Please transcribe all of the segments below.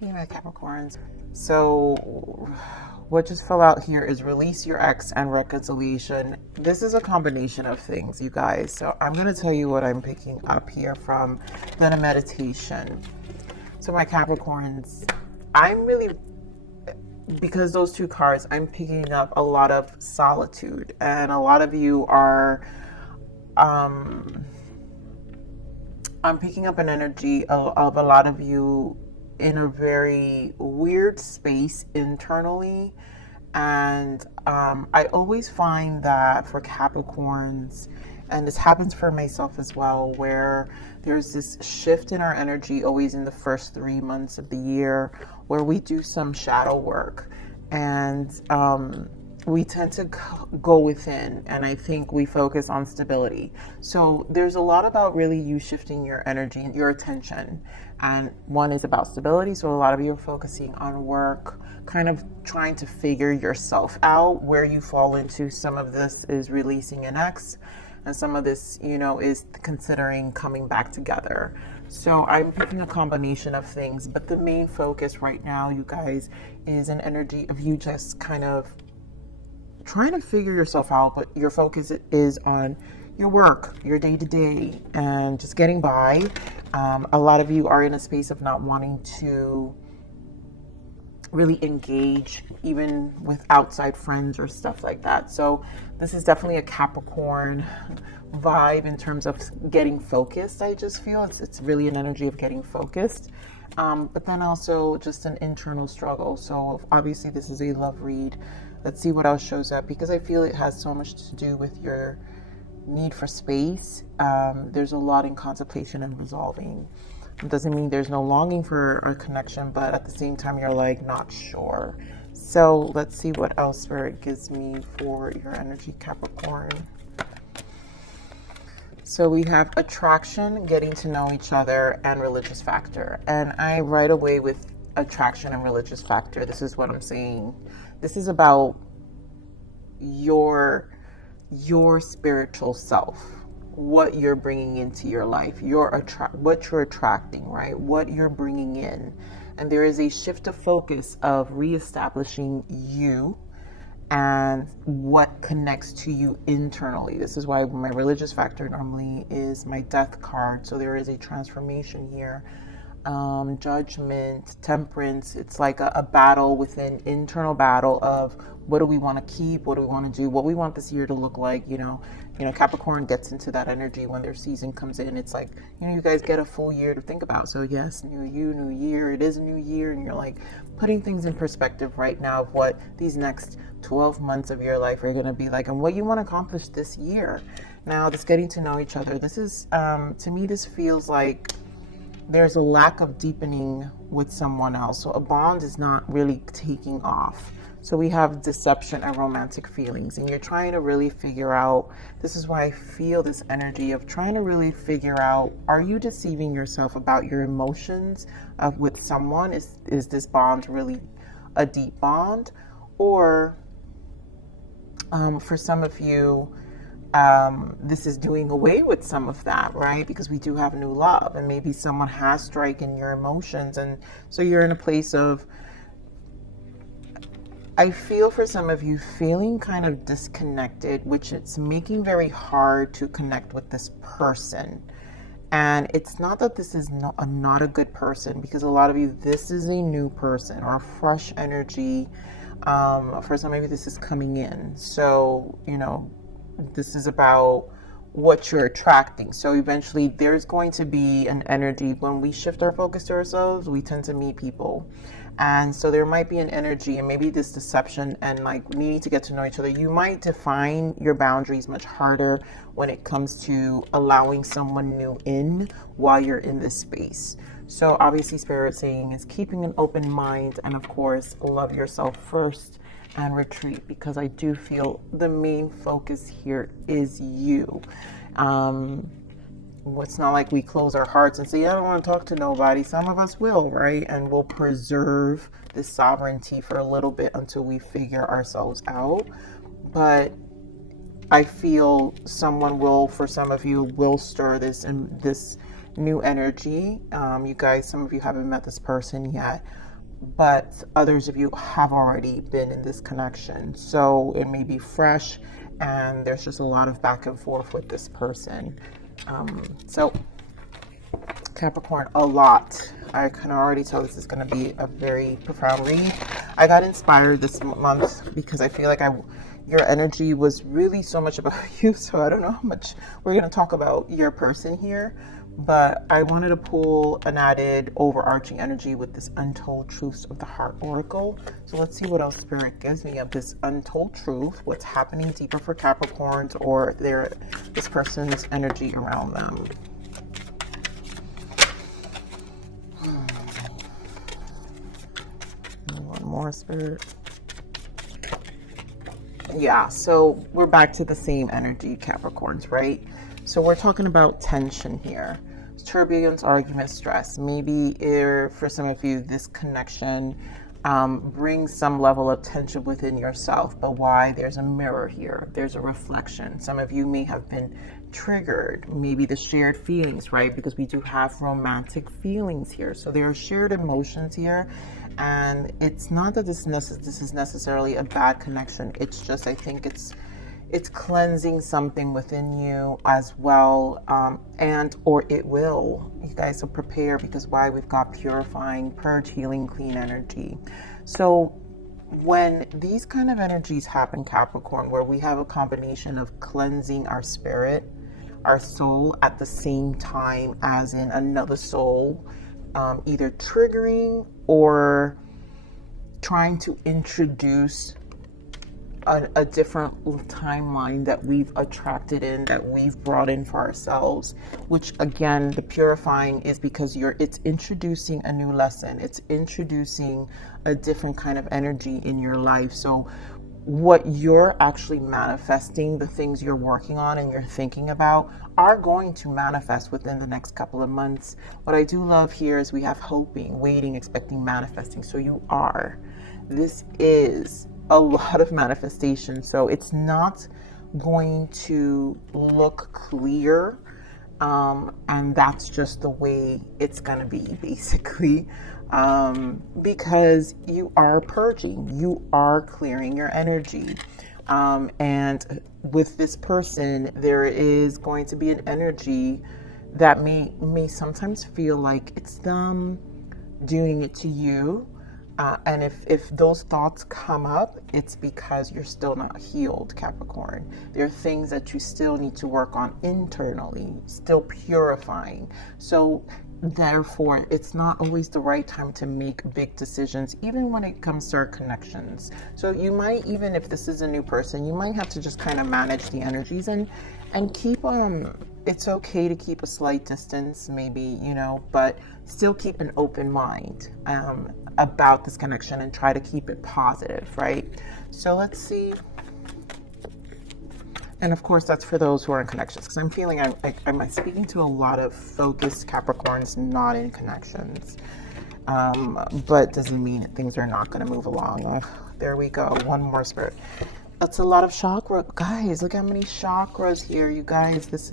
Hey, my Capricorns. So, what just fell out here is release your ex and reconciliation. This is a combination of things, you guys. So, I'm going to tell you what I'm picking up here from the meditation. So, my Capricorns, I'm really, because those two cards, I'm picking up a lot of solitude, and a lot of you are, I'm picking up an energy of a lot of you in a very weird space internally. And I always find that for Capricorns, and this happens for myself as well, where there's this shift in our energy always in the first 3 months of the year where we do some shadow work. And we tend to go within, and I think we focus on stability. So there's a lot about really you shifting your energy and your attention, and one is about stability. So a lot of you are focusing on work, kind of trying to figure yourself out, where you fall into. Some of this is releasing an ex, and some of this, is considering coming back together. So I'm picking a combination of things, but the main focus right now, you guys, is an energy of you just kind of trying to figure yourself out, but your focus is on your work, your day-to-day, and just getting by. A lot of you are in a space of not wanting to really engage even with outside friends or stuff like that. So this is definitely a Capricorn vibe in terms of getting focused. I just feel it's really an energy of getting focused, but then also just an internal struggle. So obviously this is a love read. Let's see what else shows up, because I feel it has so much to do with your need for space. There's a lot in contemplation and resolving. It doesn't mean there's no longing for a connection, but at the same time, you're like not sure. So let's see what else Spirit gives me for your energy, Capricorn. So we have attraction, getting to know each other, and religious factor. And I right away with attraction and religious factor, this is what I'm saying. This is about your spiritual self, what you're bringing into your life, what you're attracting, right? What you're bringing in. And there is a shift of focus of reestablishing you and what connects to you internally. This is why my religious factor normally is my death card. So there is a transformation here. Judgment, temperance. It's like a battle within, internal battle of what do we want to keep, what do we want to do, what we want this year to look like. Capricorn gets into that energy when their season comes in. It's like, you guys get a full year to think about. So yes, new you, new year. It is a new year, and you're like putting things in perspective right now of what these next 12 months of your life are going to be like, and what you want to accomplish this year. Now, this getting to know each other. This is, to me, this feels like there's a lack of deepening with someone else. So a bond is not really taking off. So we have deception and romantic feelings, and you're trying to really figure out, this is why I feel this energy of trying to really figure out, are you deceiving yourself about your emotions with someone? Is this bond really a deep bond? Or for some of you, this is doing away with some of that, right? Because we do have new love, and maybe someone has striken your emotions, and so you're in a place of, I feel for some of you feeling kind of disconnected, which it's making very hard to connect with this person. And it's not that this is not a good person, because a lot of you, this is a new person or a fresh energy. For some of you, this is coming in. So, this is about what you're attracting. So eventually there's going to be an energy when we shift our focus to ourselves, we tend to meet people. And so there might be an energy, and maybe this deception and like needing to get to know each other. You might define your boundaries much harder when it comes to allowing someone new in while you're in this space. So obviously Spirit saying is keeping an open mind, and of course, love yourself first and retreat, because I do feel the main focus here is you. It's not like we close our hearts and say, I don't want to talk to nobody. Some of us will, right? And we'll preserve this sovereignty for a little bit until we figure ourselves out. But I feel someone will, for some of you, will stir this new energy. You guys, some of you haven't met this person yet, but others of you have already been in this connection. So it may be fresh and there's just a lot of back and forth with this person. So Capricorn, a lot. I can already tell this is going to be a very profound read. I got inspired this month because I feel like your energy was really so much about you. So I don't know how much we're going to talk about your person here, but I wanted to pull an added overarching energy with this Untold Truths of the Heart Oracle. So let's see what else Spirit gives me of this untold truth, what's happening deeper for Capricorns or this person's energy around them. One more, Spirit. Yeah, so we're back to the same energy, Capricorns, right? So we're talking about tension here. Turbulence, argument, stress. Maybe for some of you, this connection brings some level of tension within yourself. But why? There's a mirror here. There's a reflection. Some of you may have been triggered. Maybe the shared feelings, right? Because we do have romantic feelings here. So there are shared emotions here. And it's not that this is necessarily a bad connection. It's just, I think it's cleansing something within you as well, or it will. You guys will prepare, because why? We've got purifying, purge, healing, clean energy. So when these kind of energies happen, Capricorn, where we have a combination of cleansing our spirit, our soul, at the same time as in another soul, either triggering or trying to introduce a different timeline that we've attracted in, that we've brought in for ourselves, which again, the purifying is because it's introducing a new lesson. It's introducing a different kind of energy in your life. So what you're actually manifesting, the things you're working on and you're thinking about, are going to manifest within the next couple of months. What I do love here is we have hoping, waiting, expecting, manifesting. So this is a lot of manifestation. So it's not going to look clear. And that's just the way it's going to be, basically. Because you are purging, you are clearing your energy. And with this person, there is going to be an energy that may sometimes feel like it's them doing it to you. And if those thoughts come up, it's because you're still not healed, Capricorn. There are things that you still need to work on internally, still purifying. So therefore, it's not always the right time to make big decisions, even when it comes to our connections. So you might, even if this is a new person, you might have to just kind of manage the energies and keep it's okay to keep a slight distance, maybe, but still keep an open mind about this connection and try to keep it positive, right? So let's see. And of course, that's for those who are in connections, because I'm feeling I'm speaking to a lot of focused Capricorns not in connections. But doesn't mean things are not going to move along. There we go. One more, Spirit. That's a lot of chakra. Guys, look how many chakras here, you guys. This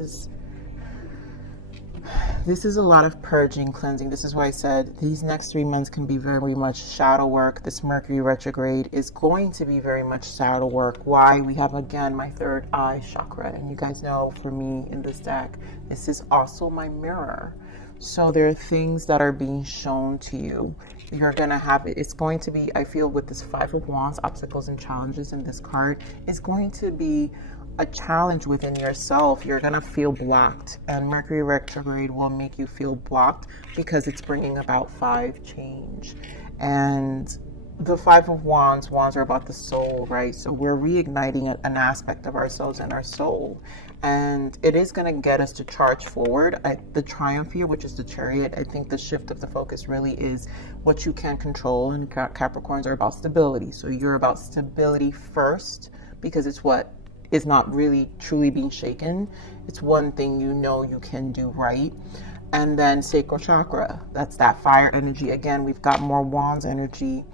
is a lot of purging, cleansing. This is why I said these next 3 months can be very much shadow work. This Mercury retrograde is going to be very much shadow work. Why? We have, again, my third eye chakra. And you guys know, for me in this deck, this is also my mirror. So there are things that are being shown to you. You're going to have it. It's going to be, I feel, with this Five of Wands, obstacles and challenges in this card, is going to be a challenge within yourself. You're going to feel blocked, and Mercury retrograde will make you feel blocked because it's bringing about 5 change. And the Five of Wands are about the soul, right? So we're reigniting an aspect of ourselves and our soul, and it is going to get us to charge forward. The Triumph here, which is the Chariot, I think the shift of the focus really is what you can control, and Capricorns are about stability. So you're about stability first, because it's what is not really truly being shaken. It's one thing you can do right. And then sacral chakra, that's that fire energy. Again, we've got more Wands energy,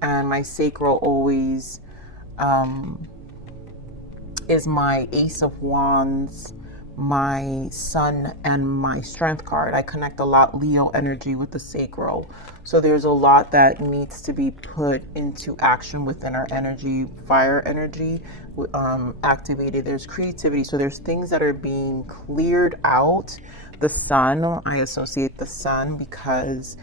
and my sacral always is my Ace of Wands, my sun and my strength card. I connect a lot Leo energy with the sacral. So there's a lot that needs to be put into action within our energy, fire energy, activated. There's creativity. So there's things that are being cleared out. The sun, I associate the sun because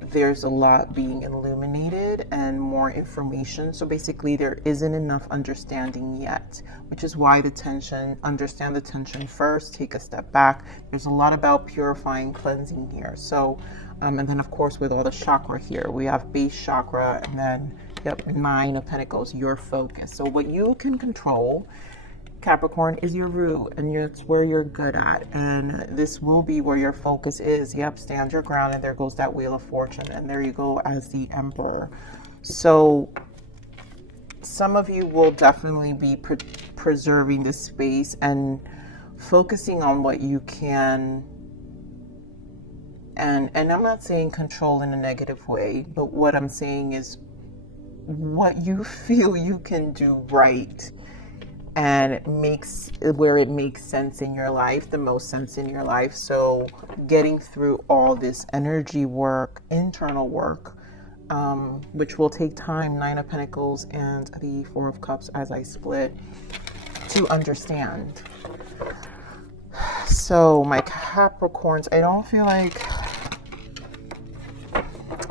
there's a lot being illuminated and more information. So basically there isn't enough understanding yet, which is why the tension, understand the tension first, take a step back. There's a lot about purifying, cleansing here. So, and then of course with all the chakra here, we have base chakra and then, yep, 9 of Pentacles, your focus. So what you can control, Capricorn, is your root, and it's where you're good at, and this will be where your focus is. Yep, stand your ground, and there goes that Wheel of Fortune, and there you go as the Emperor. So some of you will definitely be preserving this space and focusing on what you can, and I'm not saying control in a negative way, but what I'm saying is what you feel you can do right, and it makes where it makes sense in your life, the most sense in your life. So getting through all this energy work, internal work, which will take time, 9 of Pentacles and the 4 of Cups as I split, to understand. So my Capricorns,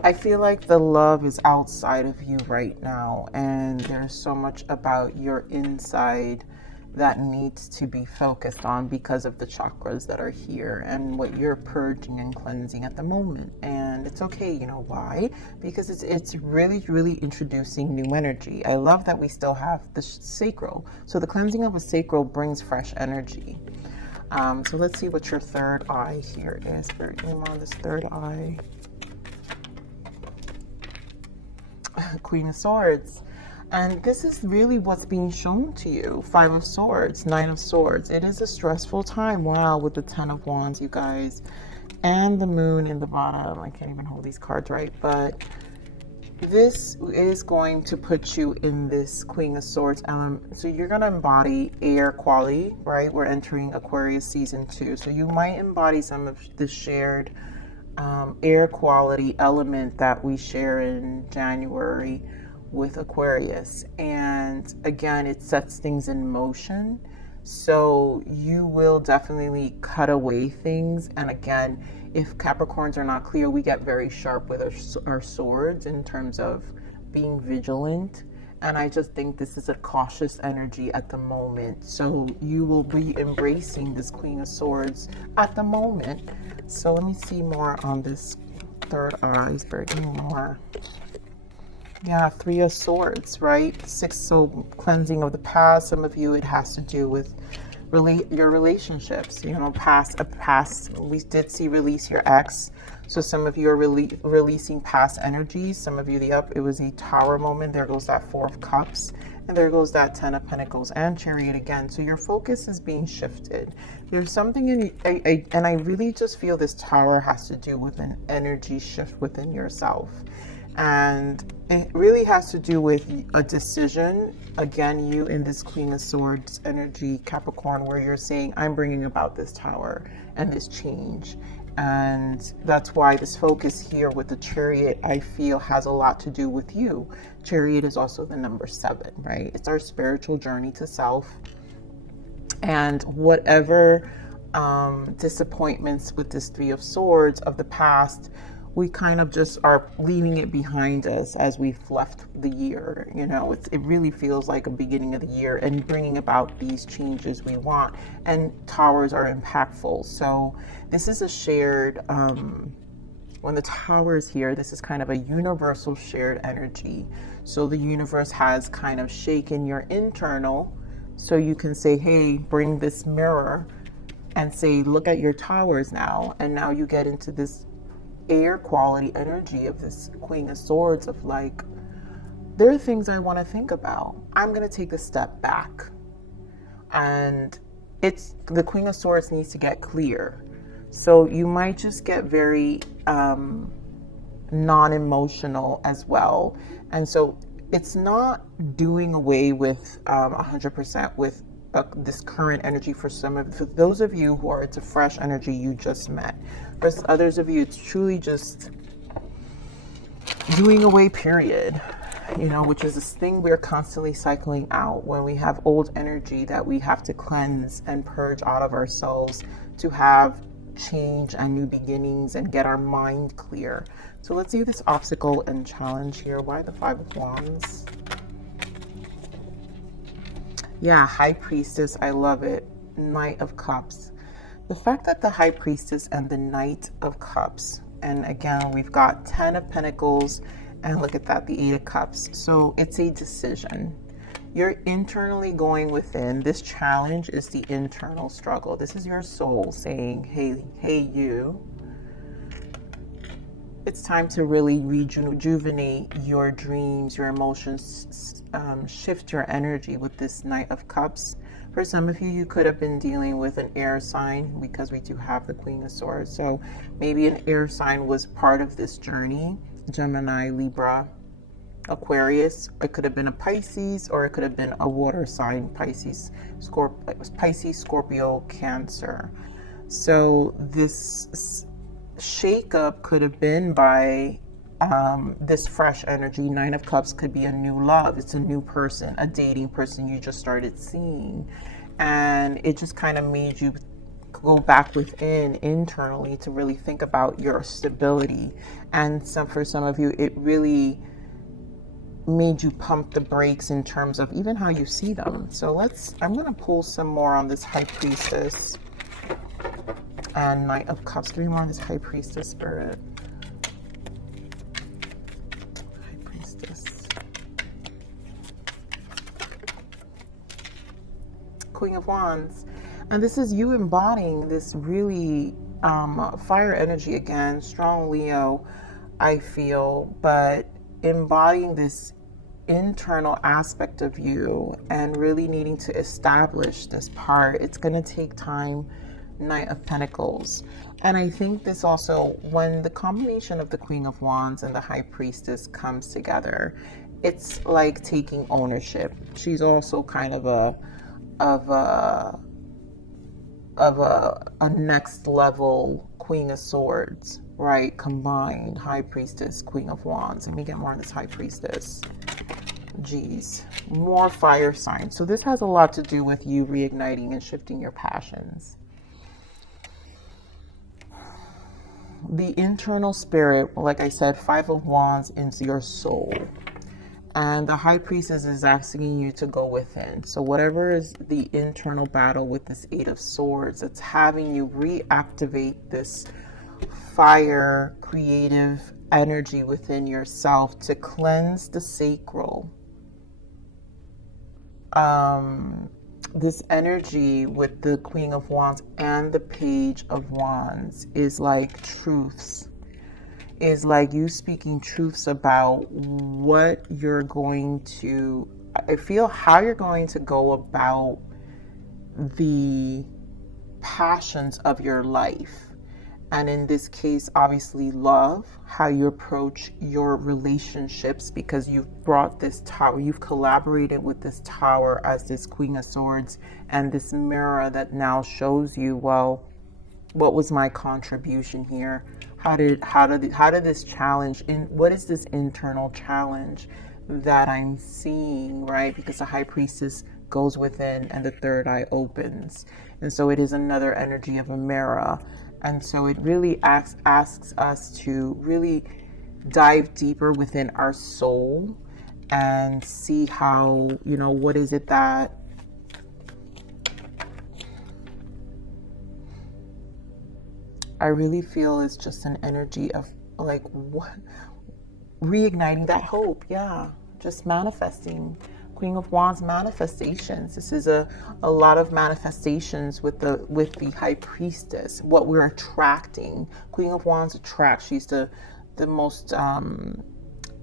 I feel like the love is outside of you right now, and there's so much about your inside that needs to be focused on because of the chakras that are here and what you're purging and cleansing at the moment. And it's okay, you know why? Because it's really, really introducing new energy. I love that we still have the sacral. So the cleansing of a sacral brings fresh energy. So let's see what your third eye here is. Spirit, name on this third eye. Queen of Swords. And this is really what's being shown to you. 5 of Swords, 9 of Swords. It is a stressful time. Wow, with the 10 of Wands, you guys. And the Moon in the bottom. I can't even hold these cards right. But this is going to put you in this Queen of Swords element. So you're going to embody air quality, right? We're entering Aquarius season 2. So you might embody some of the shared air quality element that we share in January with Aquarius. And again, it sets things in motion. So you will definitely cut away things. And again, if Capricorns are not clear, we get very sharp with our swords in terms of being vigilant. And I just think this is a cautious energy at the moment. So you will be embracing this Queen of Swords at the moment. So let me see more on this third eye. Spirit, give me more. Yeah, 3 of Swords, right? 6, so cleansing of the past. Some of you, it has to do with your relationships. You know, past. We did see release your ex. So some of you are releasing past energies. Some of you, it was a Tower moment. There goes that 4 of Cups. And there goes that 10 of Pentacles and Chariot again. So your focus is being shifted. There's something and I really just feel this Tower has to do with an energy shift within yourself. And it really has to do with a decision. Again, you in this Queen of Swords energy, Capricorn, where you're saying, I'm bringing about this Tower and this change. And that's why this focus here with the Chariot, I feel, has a lot to do with you. Chariot is also the number 7, right? It's our spiritual journey to self. And whatever disappointments with this 3 of Swords of the past, we kind of just are leaving it behind us as we've left the year. You know, it really feels like a beginning of the year and bringing about these changes we want. And Towers are impactful. So this is a shared, when the Tower is here, this is kind of a universal shared energy. So the universe has kind of shaken your internal. So you can say, hey, bring this mirror and say, look at your Towers now. And now you get into this air quality energy of this Queen of Swords of like, there are things I want to think about. I'm going to take a step back. And it's the Queen of Swords needs to get clear. So you might just get very non-emotional as well. And so it's not doing away with 100% with this current energy for for those of you who are, it's a fresh energy you just met. For others of you, it's truly just doing away, period. You know, which is this thing we're constantly cycling out when we have old energy that we have to cleanse and purge out of ourselves to have change and new beginnings and get our mind clear. So let's do this obstacle and challenge here. Why the Five of Wands? Yeah, High Priestess, I love it. Knight of Cups. The fact that the High Priestess and the Knight of Cups, and again, we've got 10 of Pentacles, and look at that, the 8 of Cups. So it's a decision. You're internally going within. This challenge is the internal struggle. This is your soul saying, hey, you. It's time to really rejuvenate your dreams, your emotions, shift your energy with this Knight of Cups. For some of you, you could have been dealing with an air sign because we do have the Queen of Swords. So maybe an air sign was part of this journey. Gemini, Libra, Aquarius. It could have been a Pisces, or it could have been a water sign, Pisces, Scorpio, Cancer. So this shakeup could have been by this fresh energy. Nine of Cups could be a new love. It's a new person, a dating person you just started seeing. And it just kind of made you go back within internally to really think about your stability. And for some of you, it really made you pump the brakes in terms of even how you see them. So I'm going to pull some more on this High Priestess and Knight of Cups. Give me more on this High Priestess spirit. High Priestess. Queen of Wands. And this is you embodying this really fire energy again, strong Leo, I feel, but embodying this internal aspect of you and really needing to establish this part. It's going to take time. Knight of Pentacles. And I think this also, when the combination of the Queen of Wands and the High Priestess comes together, it's like taking ownership. She's also kind of a next level Queen of Swords, right? Combined High Priestess, Queen of Wands. Let me get more on this High Priestess. Geez, more fire signs. So this has a lot to do with you reigniting and shifting your passions. The internal spirit, like I said, Five of Wands is your soul. And the High Priestess is asking you to go within. So whatever is the internal battle with this Eight of Swords, it's having you reactivate this fire, creative energy within yourself to cleanse the sacral. This energy with the Queen of Wands and the Page of Wands is like truths. Is like you speaking truths about what you're going to, I feel how you're going to go about the passions of your life. And in this case, obviously love, how you approach your relationships, because you've brought this tower, you've collaborated with this tower as this Queen of Swords and this mirror that now shows you, well, what was my contribution here? How did this challenge, what is this internal challenge that I'm seeing, right? Because the High Priestess goes within and the third eye opens. And so it is another energy of a mirror. And so it really asks us to really dive deeper within our soul and see how, what is it that I really feel is just an energy of like what reigniting that hope. Yeah, just manifesting. Queen of Wands, manifestations. This is a lot of manifestations with the High Priestess. What we're attracting. Queen of Wands attracts. She's the most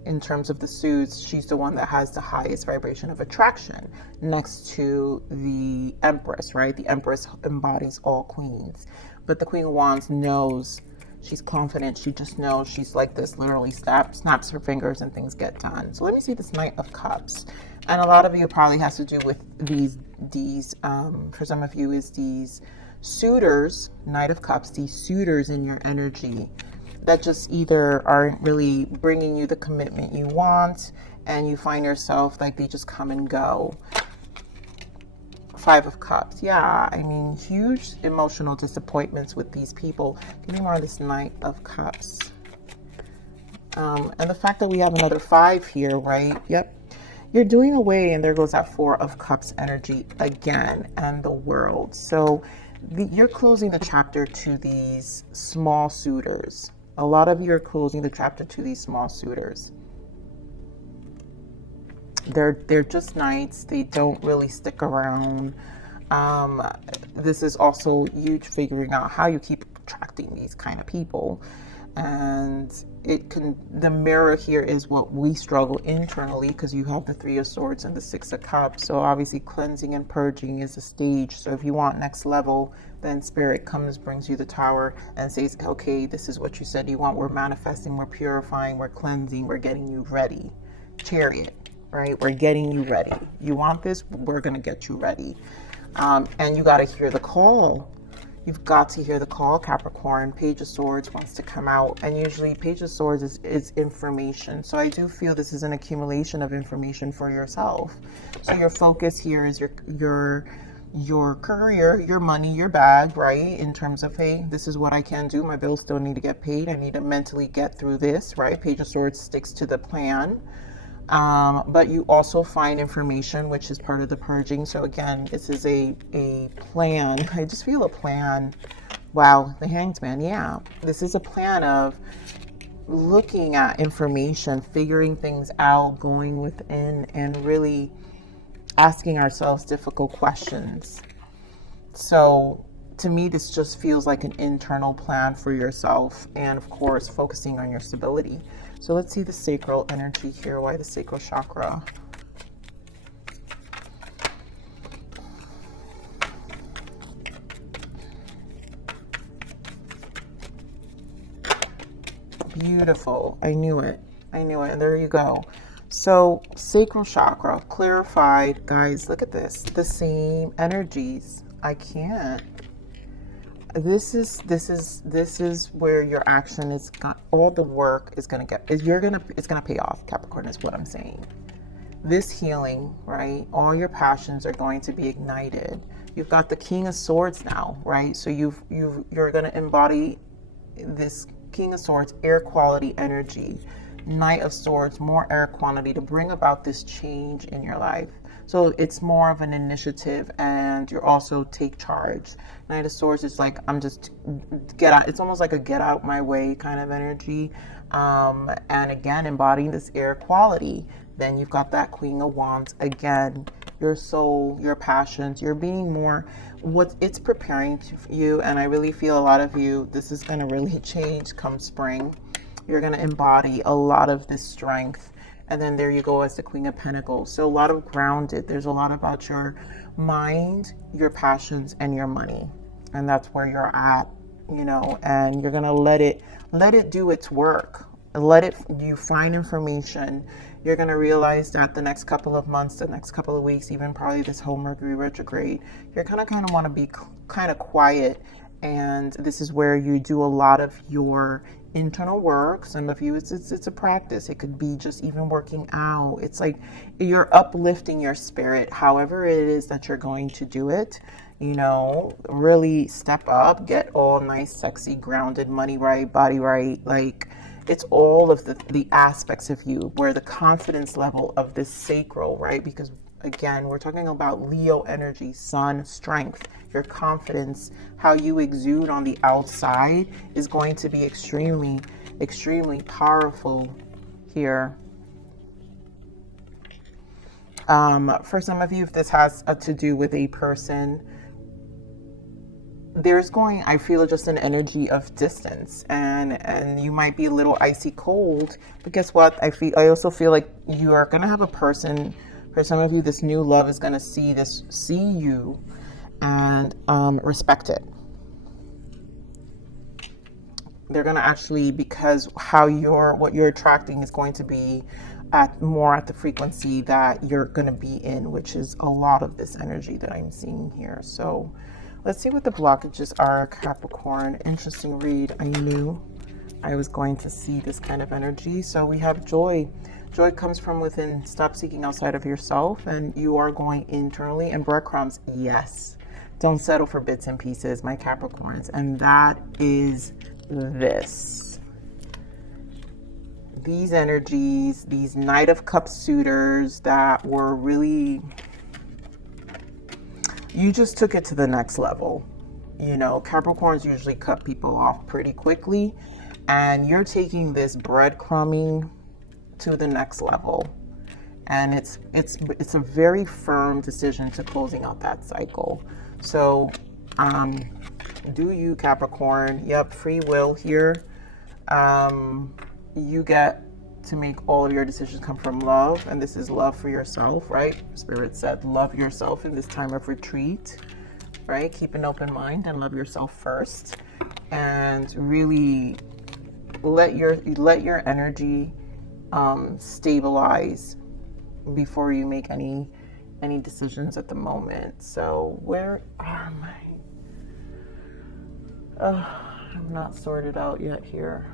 in terms of the suits, she's the one that has the highest vibration of attraction next to the Empress, right? The Empress embodies all queens. But the Queen of Wands knows, she's confident, she just knows, she's like this, literally snaps her fingers and things get done. So let me see this Knight of Cups. And a lot of you probably has to do with these for some of you is these suitors, Knight of Cups, these suitors in your energy that just either aren't really bringing you the commitment you want, and you find yourself like they just come and go. Five of Cups. Yeah, I mean, huge emotional disappointments with these people. Give me more of this Knight of Cups. And the fact that we have another 5 here, right? Yep. You're doing away, and there goes that 4 of Cups energy again, and the World. So you're closing the chapter to these small suitors. A lot of you are closing the chapter to these small suitors. They're just knights. They don't really stick around. This is also huge, figuring out how you keep attracting these kind of people. And the mirror here is what we struggle internally, because you have the 3 of Swords and the 6 of Cups. So obviously cleansing and purging is a stage. So if you want next level, then Spirit comes, brings you the Tower and says, okay, this is what you said you want. We're manifesting, we're purifying, we're cleansing, we're getting you ready. Chariot, right? We're getting you ready. You want this? We're going to get you ready. And you got to hear the call. You've got to hear the call, Capricorn. Page of Swords wants to come out, and usually Page of Swords is information. So I do feel this is an accumulation of information for yourself. So your focus here is your career, your money, your bag, right? In terms of, hey, this is what I can do. My bills still need to get paid. I need to mentally get through this, right? Page of Swords sticks to the plan. But you also find information, which is part of the purging. So again, this is a plan. I just feel a plan. Wow, the Hanged Man. Yeah, this is a plan of looking at information, figuring things out, going within, and really asking ourselves difficult questions. So to me, this just feels like an internal plan for yourself, and of course, focusing on your stability. So let's see the sacral energy here. Why the sacral chakra? Beautiful. I knew it. I knew it. And there you go. So sacral chakra clarified. Guys, look at this. The same energies. I can't. This is where your action is got, all the work is going to get, it's going to pay off, Capricorn, is what I'm saying. This healing, right? All your passions are going to be ignited. You've got the King of Swords now, right? So you're going to embody this King of Swords, air quality energy. Knight of Swords, more air quality to bring about this change in your life. So it's more of an initiative, and you're also take charge. Knight of Swords is like, I'm just get out. It's almost like a get out my way kind of energy. And again, embodying this air quality. Then you've got that Queen of Wands. Again, your soul, your passions, you're being more, what it's preparing you. And I really feel a lot of you, this is going to really change come spring. You're going to embody a lot of this strength. And then there you go as the Queen of Pentacles. So a lot of grounded. There's a lot about your mind, your passions, and your money. And that's where you're at, you know, and you're going to let it do its work. You find information. You're going to realize that the next couple of months, the next couple of weeks, even probably this whole Mercury retrograde, you're going to kind of want to be kind of quiet. And this is where you do a lot of your internal work. Some of you, it's a practice. It could be just even working out. It's like you're uplifting your spirit, however it is that you're going to do it. You know, really step up, get all nice, sexy, grounded, money right, body right. Like it's all of the aspects of you where the confidence level of this sacral, right? Because again, we're talking about Leo energy, sun, strength. Your confidence, how you exude on the outside is going to be extremely, extremely powerful here. For some of you, if this has to do with a person, I feel just an energy of distance, and you might be a little icy cold, but guess what? I also feel like you are going to have a person. For some of you, this new love is going to see you and respect it. they're going to actually, because how what you're attracting is going to be more at the frequency that you're going to be in, which is a lot of this energy that I'm seeing here. So let's see what the blockages are, Capricorn. Interesting read. I knew I was going to see this kind of energy. So we have joy. Joy comes from within. Stop seeking outside of yourself, and you are going internally. And breadcrumbs, yes. Don't settle for bits and pieces, my Capricorns. And that is this. These energies, these Knight of Cups suitors that were really, you just took it to the next level. You know, Capricorns usually cut people off pretty quickly, and you're taking this breadcrumbing to the next level. And it's a very firm decision to closing out that cycle. So do you, Capricorn? Yep, free will here. You get to make all of your decisions come from love, and this is love for yourself, right? Spirit said love yourself in this time of retreat, right? Keep an open mind and love yourself first, and really let your energy stabilize before you make any decisions at the moment. So where are my I'm not sorted out yet here.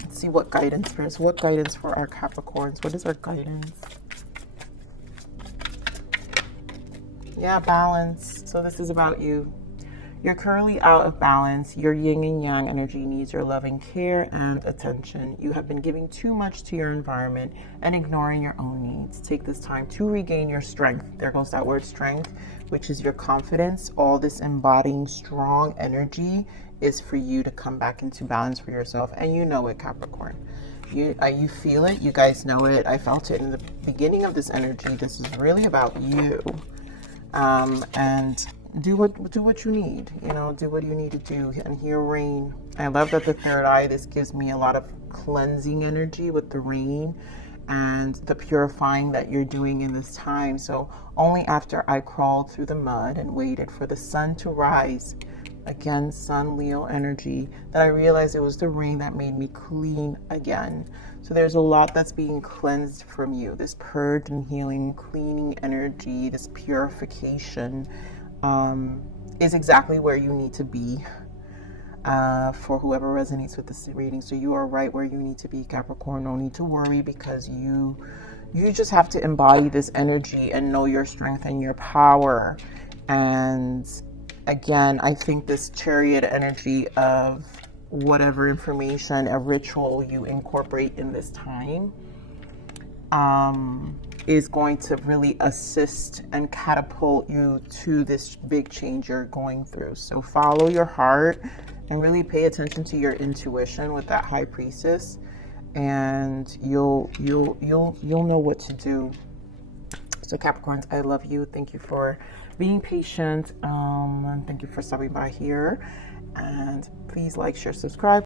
Let's see what guidance for us. What guidance for our Capricorns? What is our guidance? Yeah, balance. So this is about you. You're currently out of balance. Your yin and yang energy needs your loving care and attention. You have been giving too much to your environment and ignoring your own needs. Take this time to regain your strength. There goes that word strength, which is your confidence. All this embodying strong energy is for you to come back into balance for yourself. And you know it, Capricorn. You feel it. You guys know it. I felt it in the beginning of this energy. This is really about you. And do what you need, you know, do what you need to do. And here, rain. I love that the third eye, this gives me a lot of cleansing energy with the rain and the purifying that you're doing in this time. So only after I crawled through the mud and waited for the sun to rise, again, Sun Leo energy, that I realized it was the rain that made me clean again. So there's a lot that's being cleansed from you. This purge and healing, cleaning energy, this purification is exactly where you need to be for whoever resonates with this reading. So you are right where you need to be, Capricorn. No need to worry, because you just have to embody this energy and know your strength and your power. And again, I think this Chariot energy of whatever information, a ritual you incorporate in this time is going to really assist and catapult you to this big change you're going through. So follow your heart and really pay attention to your intuition with that High Priestess, and you'll know what to do. So Capricorns, I love you. Thank you for being patient. And thank you for stopping by here. And please like, share, subscribe.